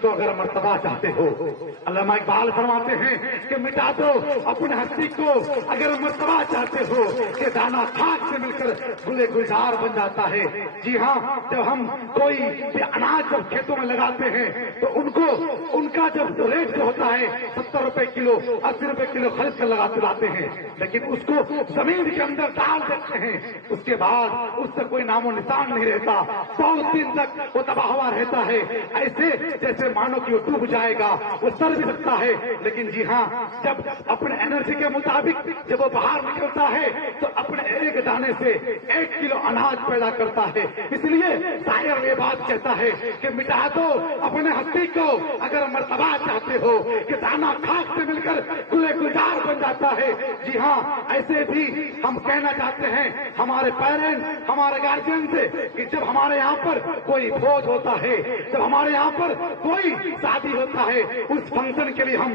تو اگر مرتبہ چاہتے ہو، علامہ اقبال فرماتے ہیں کہ مٹا دو اپنے ہستی کو اگر مرتبہ چاہتے ہو، کہ دانا خاک سے مل کر گلے گلزار بن جاتا ہے۔ جی ہاں، جب ہم کوئی بھی اناج جب کھیتوں میں لگاتے ہیں تو ان کا جب ریٹ جو ہوتا ہے 70 روپے کلو، 80 روپے کلو خرید کر لاتے ہیں، لیکن اس کو زمین کے اندر ڈال دیتے ہیں، اس کے بعد اس سے کوئی نام و نشان نہیں رہتا، 100 دن تک وہ تباہ ہوا رہتا ہے، ایسے جیسے مانو کہ وہ ڈوب جائے گا، وہ سر بھی سکتا ہے، لیکن جی ہاں جب اپنے انرجی کے مطابق جب وہ باہر نکلتا ہے تو اپنے ایک دانے سے 1 کلو اناج پیدا کرتا ہے۔ اس لیے شاعر یہ بات کہتا ہے کہ مٹا دو اپنے ہستی کو اگر مرتبہ چاہتے ہو، کہ دانا خاک سے مل کر گلے گلزار بن جاتا ہے۔ جی ہاں، ایسے بھی ہم کہنا چاہتے ہیں ہمارے پیرنٹ، ہمارے گارجین سے، کہ جب ہمارے یہاں پر کوئی بھوج ہوتا ہے، جب ہمارے یہاں پر کوئی شادی ہوتا ہے، اس فنکشن کے لیے ہم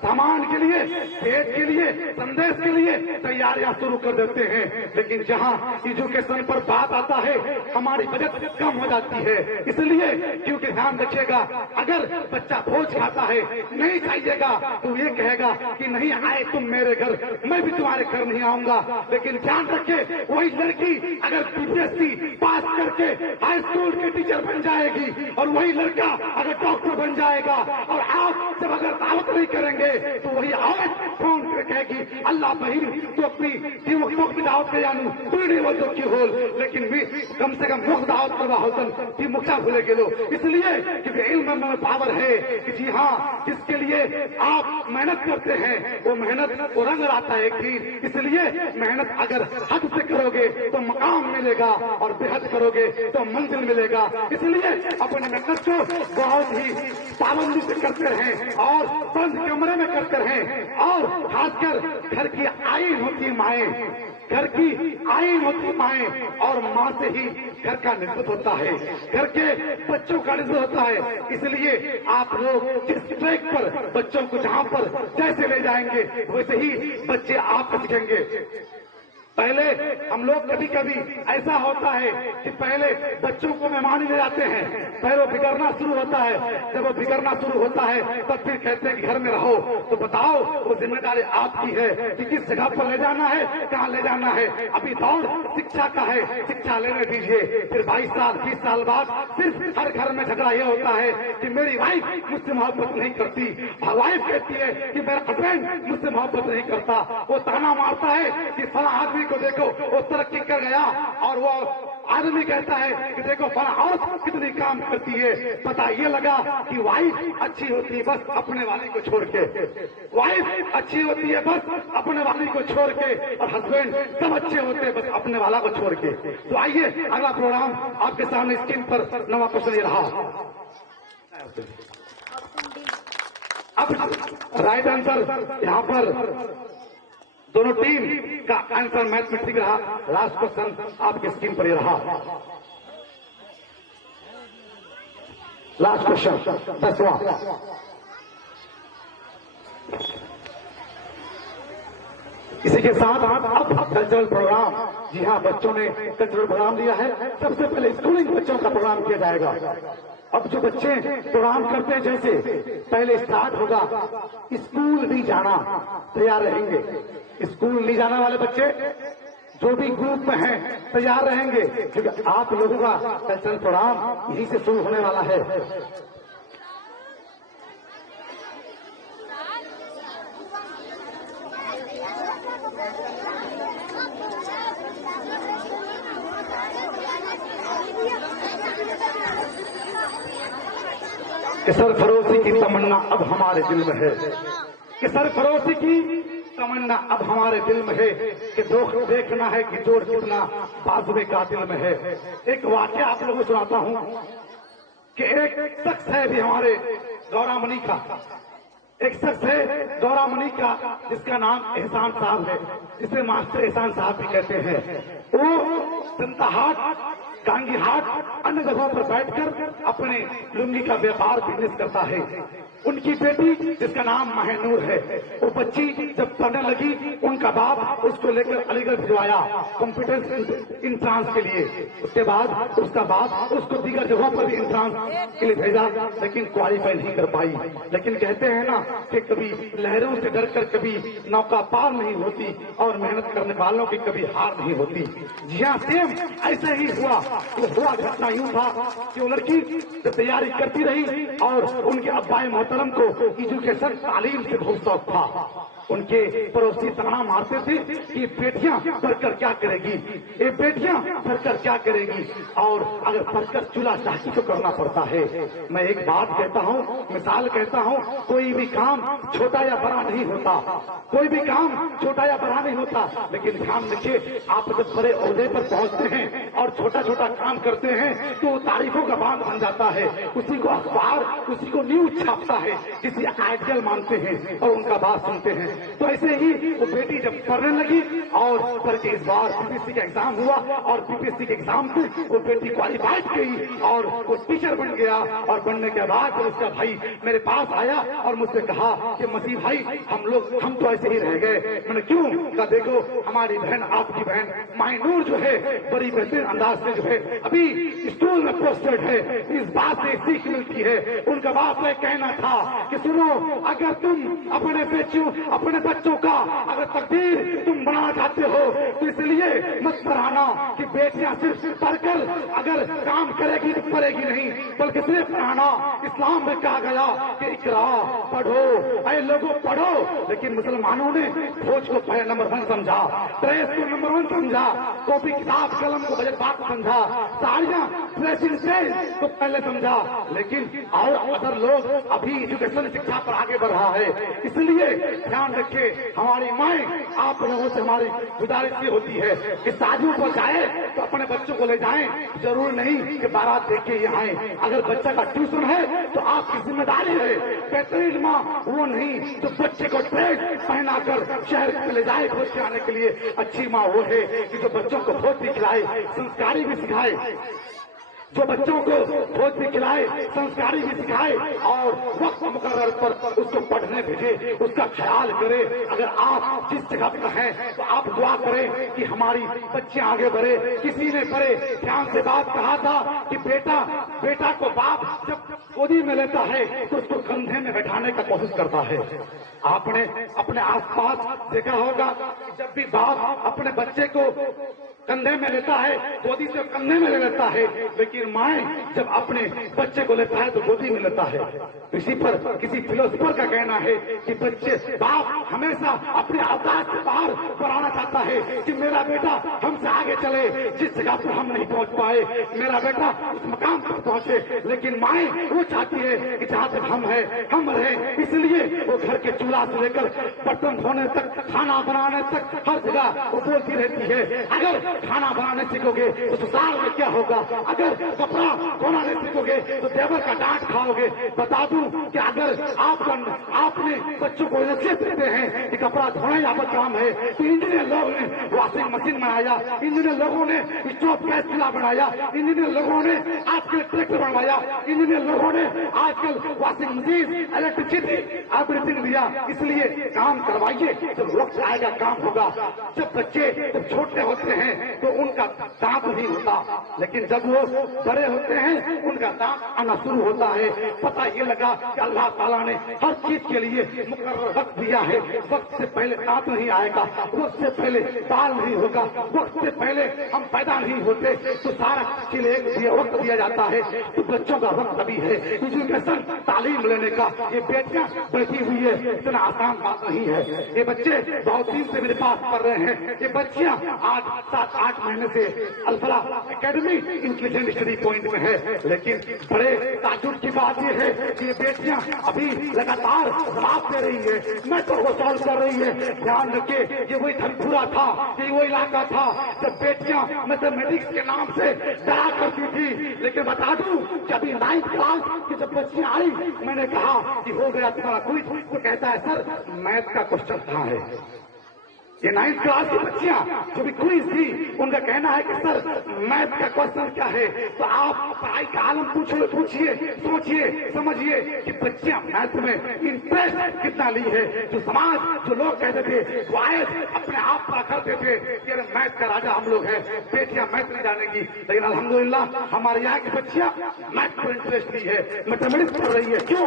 سامان کے لیے، پیٹ کے لیے، سندیش کے لیے تیاریاں شروع کر دیتے ہیں، لیکن جہاں ایجوکیشن پر بات آتا ہے ہماری بجٹ کم ہو جاتی ہے۔ اس لیے کیونکہ دھیان رکھیے گا، اگر بچہ بھوج کھاتا ہے نہیں کھائیے گا تو یہ کہے گا کہ نہیں آئے تم میرے گھر، میں بھی تمہارے گھر نہیں آؤں گا۔ لیکن دھیان رکھے، وہی لڑکی اگر PPSC پاس کر کے ہائی اسکول کے ٹیچر بن جائے گی، اور وہی لڑکا اگر ڈاکٹر بن جائے گا، اور آپ جب اگر دعوت نہیں کریں گے تو وہی عورت فون کر کہے گی اللہ بہن تو اپنی دعوت دے جانو پوری وجہ کی ہول، لیکن بھی کم سے کم مخ دعوت کروا ہوتن کہ مکھا بھولے گلو۔ اس لیے کیونکہ علم میں پاور ہے کہ جی ہاں جس کے لیے آپ محنت کرتے ہیں وہ محنت کو رنگ لاتا ہے ایک دن۔ اس لیے محنت اگر حد سے کرو گے تو مقام ملے گا، اور بے حد کرو گے تو منزل ملے گا۔ اس لیے اپنے محنت کو بہت ہی پابندی سے کرتے رہیں، اور بند کمرے میں کرتے رہیں، اور خاص کر گھر کی آئین ہوتی مائیں، گھر کی آئین ہوتی مائیں، اور ماں سے ہی گھر کا نسبت ہوتا ہے، گھر کے بچوں کا نسبت ہوتا ہے۔ اس لیے آپ لوگ جس ٹریک پر بچوں کو جہاں پر جیسے لے جائیں گے ویسے ہی بچے آپ کو سیکھیں گے۔ پہلے ہم لوگ کبھی کبھی ایسا ہوتا ہے کہ پہلے بچوں کو مہمان لے جاتے ہیں، پھر وہ بگڑنا شروع ہوتا ہے، جب وہ بگڑنا شروع ہوتا ہے تب پھر کہتے ہیں کہ گھر میں رہو۔ تو بتاؤ وہ ذمہ داری آپ کی ہے کہ کس جگہ پر لے جانا ہے، کہاں لے جانا ہے۔ ابھی دور شکشا کا ہے، شکشا لینے دیجیے، پھر 22 سال 20 سال بعد صرف ہر گھر میں جھگڑا یہ ہوتا ہے کہ میری وائف مجھ سے محبت نہیں کرتی، وائف کہتی ہے کہ میرا ہسبینڈ مجھ سے محبت نہیں کرتا، وہ تانا مارتا ہے کہ فلاں آدمی کو دیکھو وہ ترقی کر گیا، اور وہ آدمی کہتا ہے کہ دیکھو فلاں عورت کتنی کام کرتی ہے۔ پتہ یہ لگا کہ وائف اچھی ہوتی ہے بس اپنے والی کو چھوڑ کے، وائف اچھی ہوتی ہے بس اپنے والی کو چھوڑ کے، اور ہسبینڈ سب اچھے ہوتے ہیں بس اپنے والا کو چھوڑ کے۔ تو آئیے اگلا پروگرام آپ کے سامنے اسکرین پر نواں کوشچن یہ رہا۔ اب رائٹ آنسر یہاں پر دونوں ٹیم کا آنسر میتھ میں ٹھیک رہا۔ لاسٹ کوشچن آپ کے اسکرین پر یہ رہا، لاسٹ کوشچن 10واں۔ اسی کے ساتھ اب کلچرل پروگرام، جی ہاں بچوں نے کلچرل پروگرام دیا ہے، سب سے پہلے اسکولنگ بچوں کا پروگرام کیا جائے گا۔ اب جو بچے پروگرام کرتے ہیں جیسے پہلے اسٹارٹ ہوگا اسکول نہیں جانا، تیار رہیں گے۔ اسکول نہیں جانا والے بچے جو بھی گروپ میں ہیں تیار رہیں گے، کیونکہ آپ لوگوں کا کلچرل پروگرام یہیں سے شروع ہونے والا ہے۔ کہ سرفروشی کی تمنا اب ہمارے دل میں ہے، کہ سرفروشی کی تمنا اب ہمارے دل میں ہے، کہ دیکھنا ہے کہ جوڑ کتنا بازوے کا دل میں ہے۔ ایک واقعہ آپ لوگوں کو سناتا ہوں کہ ایک شخص ہے بھی ہمارے گورا منی کا، ایک شخص ہے گورا منی کا جس کا نام احسان صاحب ہے، جسے ماسٹر احسان صاحب بھی کہتے ہیں۔ وہ جنتا ہاٹ، گانگی ہاٹ، ان جگہوں پر بیٹھ کر اپنے لنگی کا ویپار بزنس کرتا ہے۔ उनकी बेटी जिसका नाम महनूर है, वो बच्ची जब पढ़ने लगी, उनका बाप उसको लेकर अलीगढ़ भिजवाया कंप्यूटर इंट्रांस के लिए। उसके बाद उसका बाप उसको दीगर जगहों पर भी इंट्रांस के लिए भेजा, लेकिन क्वालिफाई नहीं कर पाई। लेकिन कहते हैं ना कि कभी लहरों से डरकर कभी नौका पार नहीं होती और मेहनत करने वालों की कभी हार नहीं होती। जी हाँ, सेम ऐसे ही हुआ। तो हुआ घटना यूं था कि वो लड़की जब तैयारी करती रही और उनके अब्बाए मोहतरम को एजुकेशन तालीम से बहुत शौक था। उनके पड़ोसी ताना मारते थे कि बेटियां पढ़कर क्या करेगी, ये बेटियां पढ़कर क्या करेगी, और अगर पढ़कर चूल्हा चाकी तो करना पड़ता है। मैं एक बात कहता हूँ, मिसाल कहता हूँ, कोई भी काम छोटा या बड़ा नहीं होता, कोई भी काम छोटा या बड़ा नहीं होता। लेकिन ध्यान रखिए, आप जब बड़े ओहदे पर पहुंचते हैं और छोटा छोटा काम करते हैं तो वो तारीफों का बांध बन जाता है। उसी को अखबार, उसी को न्यूज छापता है, किसी आइडियल मानते हैं और उनका बात सुनते हैं। तो ऐसे ही वो बेटी जब पढ़ने लगी और पढ़ के इस बार बीपीएससी का एग्जाम हुआ और बीपीएससी के एग्जाम से वो बेटी क्वालिफाइड गई और वो टीचर बन गया। और बनने के बाद उसका भाई मेरे पास आया और मुझसे कहा कि मसीह भाई, हम तो ऐसे ही रह गए। मैंने क्यों कहा, देखो हमारी बहन, आपकी बहन महनूर जो है, बड़ी बेहतरीन अंदाज से जो है अभी स्कूल में पोस्टेड है। इस बात से सीख मिलती है। उनका बाप का कहना था कि सुनो, अगर तुम अपने बच्चों का अगर तकदीर तुम बनाना चाहते हो तो इसलिए मत पढ़ाना कि बेटियां सिर्फ पढ़कर अगर काम करेगी तो पढ़ेगी नहीं, बल्कि सिर्फ पढ़ाना। इस्लाम में कहा गया कि इकरा, पढ़ो, ऐ लोगों पढ़ो। लेकिन मुसलमानों ने फौज को पहले नंबर 1 समझा, प्रेस को नंबर 1 समझा, कॉपी किताब कलम को बजट बात समझा, साड़ियां ड्रेसिंग सेंस को पहले समझा। लेकिन और अदर लोग अभी एजुकेशन शिक्षा पर आगे बढ़ रहा है। इसलिए ध्यान रखे, हमारी माएँ, आप लोगों से हमारी गुजारिश ये होती है कि शादियों पर जाए तो अपने बच्चों को ले जाएं। जरूर नहीं कि बारात देख के ये आए। अगर बच्चा का ट्यूशन है तो आपकी जिम्मेदारी है। बेहतरीन माँ वो नहीं जो बच्चे को ड्रेस पहनाकर शहर में ले जाए भोज आने के लिए। अच्छी माँ वो है कि जो बच्चों को भोज भी खिलाए, संस्कारी भी सिखाए, जो बच्चों को भोज भी खिलाए, संस्कारी भी सिखाए और वक्त मुकर्रर पर उसको पढ़ने भेजे, उसका ख्याल करे। अगर आप जिस जगह पर हैं तो आप दुआ करें कि हमारी बच्चियां आगे बढ़े। किसी ने बड़े ध्यान से बात कहा था कि बेटा को बाप जब गोदी में लेता है तो उसको कंधे में बैठाने का कोशिश करता है। आपने अपने आसपास देखा होगा कि जब भी बाप अपने बच्चे को कंधे में लेता है, गोदी से कंधे में ले लेता है, लेकिन माए जब अपने बच्चे को लेता है तो गोदी में लेता है। इसी पर किसी फिलोसफर का कहना है कि बाप हमेशा अपने अवकाश से बाहर बढ़ाना चाहता है कि मेरा बेटा हमसे आगे चले, जिस जगह पर हम नहीं पहुंच पाए, मेरा बेटा उस मकाम पर पहुंचे। लेकिन माए वो चाहती है कि जहाँ तक हम है हम रहे। इसलिए वो घर के चूल्हा से लेकर बर्तन धोने तक, खाना बनाने तक हर जगह वो बोलती रहती है। अगर खाना बनाने सीखोगे तो ससुराल में क्या होगा, अगर कपड़ा धोना नहीं सीखोगे तो देवर का डांट खाओगे। बता दूं कि अगर आपने बच्चों को नसीहत देते हैं कि कपड़ा धोना यहाँ पर काम है, तो इंजीनियर लोग ने वॉशिंग मशीन बनाया, इंजीनियर लोगों ने स्टोव गैस चूल्हा बनाया, इंजीनियर लोगों ने आजकल ट्रैक्टर बनवाया, इंजीनियर लोगों ने आजकल वॉशिंग मशीन, इलेक्ट्रिसिटी एवरीथिंग दिया। इसलिए काम करवाइए, जब वक्त आएगा काम होगा। जब बच्चे जब छोटे होते हैं तो उनका दांत नहीं होता, लेकिन जब वो बड़े होते हैं उनका दांत आना शुरू होता है। पता ये लगा कि अल्लाह ताला ने हर चीज के लिए मुकर्रर वक्त दिया है। वक्त से पहले दांत नहीं आएगा, वक्त से पहले बाल नहीं होगा, वक्त से पहले हम पैदा नहीं होते, तो सारा चीज एक वक्त दिया जाता है। तो बच्चों का वक्त अभी है एजुकेशन तालीम लेने का। ये बेटियां बैठी हुई है, इतना आसान बात नहीं है। ये बच्चे बहुत दिन से मेरे पास पढ़ रहे हैं। ये बच्चियां आज 7-8 महीने से Alfalah academy intelligent study point में है। लेकिन बड़े ताजुब की बात यह है कि ये बेटियां अभी लगातार जवाब दे रही है, मैटर को सॉल्व कर रही है। ध्यान रखिए, ये वही धनपुरा था, ये वो इलाका था जब बेटियां मैथमेटिक्स के नाम से डरा करती थी। लेकिन बता दूं कि अभी 9th क्लास की जब बच्चियां आई, मैंने कहा कि हो गया तुम्हारा क्विज, तो कहता है सर मैथ का क्वेश्चन कहाँ है। یہ 9th क्लास की बच्चियां जो भी क्विज थी, उनका कहना है कि सर मैथ का क्वेश्चन क्या है। तो आप पढ़ाई का आलम पूछिए, सोचिए, समझिए कि बच्चियां मैथ में इंटरेस्ट कितना ली है। जो समाज, जो लोग कहते थे वो आए अपने आप पर करते थे कि अरे मैथ का राजा हम लोग हैं, बेटियां मैथ नहीं जानेगी। लेकिन अल्हम्दुलिल्लाह हमारे यहाँ की बच्चियां मैथ पर इंटरेस्ट ली है, मैथमेटिक्स पढ़ रही है। क्यों?